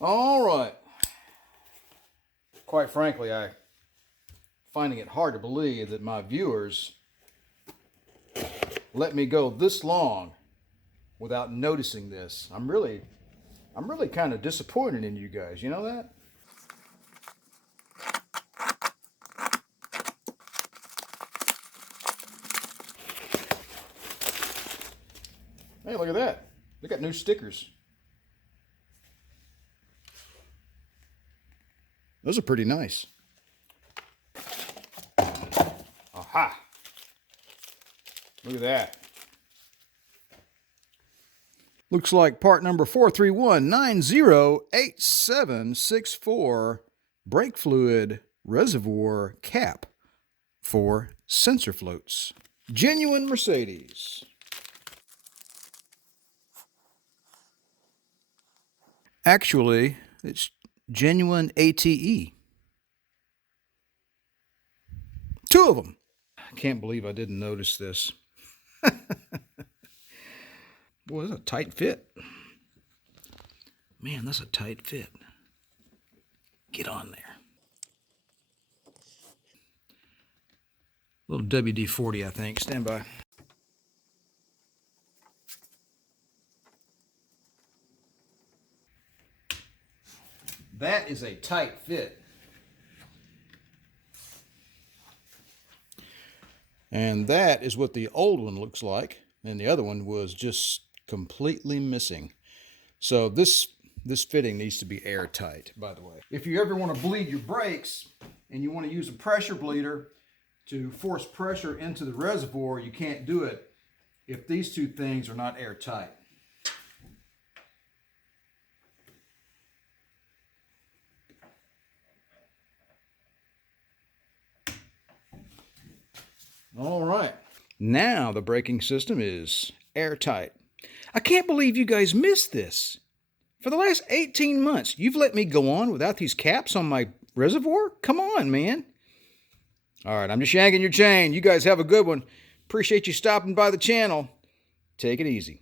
All right. Quite frankly, I'm finding it hard to believe that my viewers let me go this long without noticing this. I'm really kind of disappointed in you guys. You know that? Hey, look at that. They got new stickers. Those are pretty nice. Aha! Look at that. Looks like part number 431908764 brake fluid reservoir cap for sensor floats. Genuine Mercedes. Actually, it's genuine ATE. Two of them. I can't believe I didn't notice this. Boy, that's a tight fit. Man, that's a tight fit. Get on there. Little WD-40, I think. Stand by. That is a tight fit. And that is what the old one looks like. And the other one was just completely missing. So this fitting needs to be airtight, by the way. If you ever want to bleed your brakes and you want to use a pressure bleeder to force pressure into the reservoir, you can't do it if these two things are not airtight. All right. Now the braking system is airtight. I can't believe you guys missed this. For the last 18 months, you've let me go on without these caps on my reservoir? Come on, man. All right, I'm just yanking your chain. You guys have a good one. Appreciate you stopping by the channel. Take it easy.